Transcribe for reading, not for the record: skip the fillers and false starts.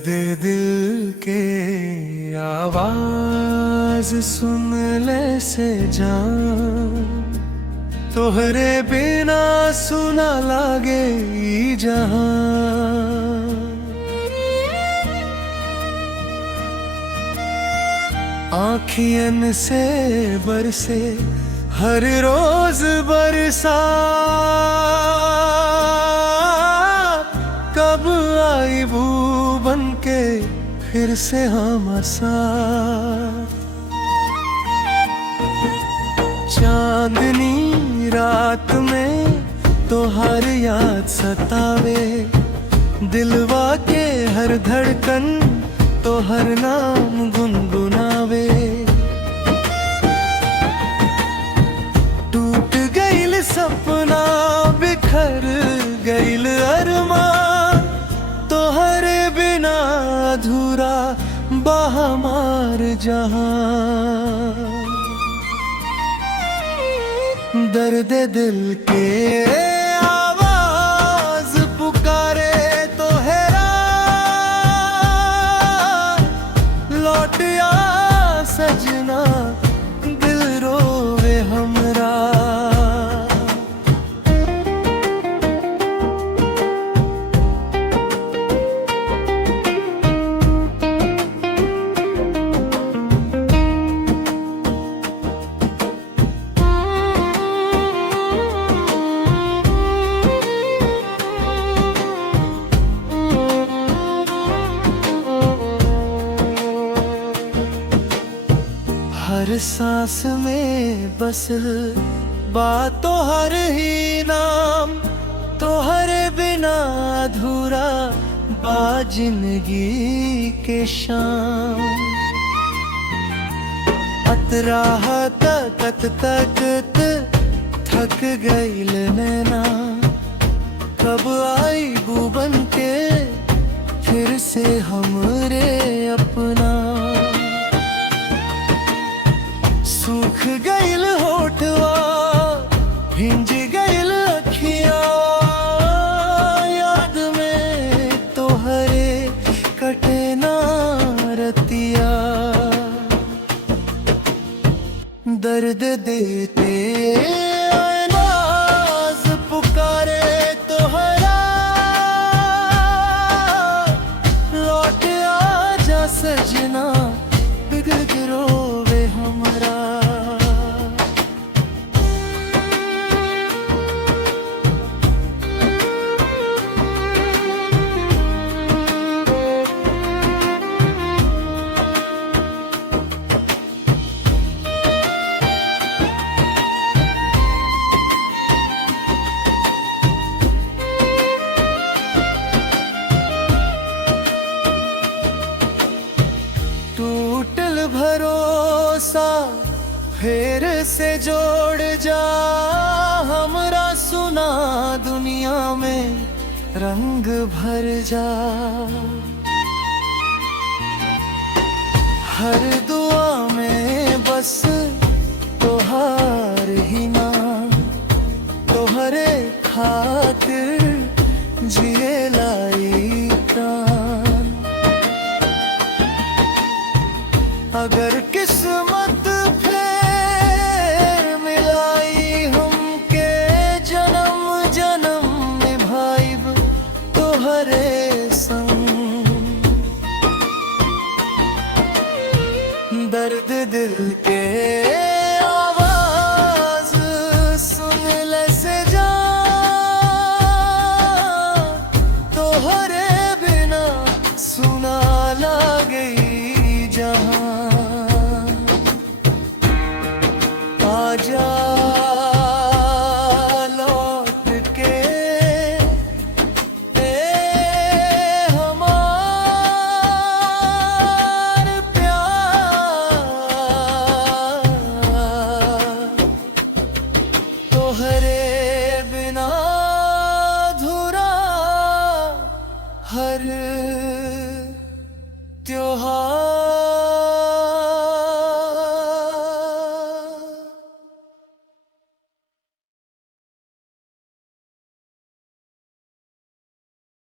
दर्द दिल के आवाज सुन ले से जान, तोहरे बिना सुना लागे ई जहां। आँखियन से बरसे हर रोज बरसा, कब आई बू बन के फिर से हम साथ। चांदनी रात में तो हर याद सतावे, दिलवा के हर धड़कन तो हर नाम गुनगुनावे। टूट गईल सपना बिखर गईल अरमान, तो हर बिना अधूरा बहमार जहां। दर्द दिल के आवाज पुकारे तो हैरान, लौट आ सजना दिल रोवे हमरा। हर सांस में बस बातों हर ही नाम, तो हर बिना अधूरा बा जिंदगी के शाम। अतराह तकत तकत थक गईल नैना, कब आई बू बन के फिर से हमरे अपना। सूख गईल होठवा भिंज गईल अखियां, याद में तो हरे कटे ना रतिया। दर्द देते आवाज पुकारे तो हरा, लौट आ जा सजना बिगड़ के रोवे हमरा। टूटल भरोसा फिर से जोड़ जा, हमरा सुना दुनिया में रंग भर जा। हर दुआ में बस तोहार ही नाम, तोहरे खातिर जिए लाई प्राण। अगर किस्मत फिर मिलाई हमके, जन्म जन्म निभाइब तोहरे संग। दर्द दिल के आवाज सुन ले से जान, तोहरे बिना सुना लागे जहां। आजा लौट के हमार प्यार, तोहरे बिना अधूरा हर त्योहार।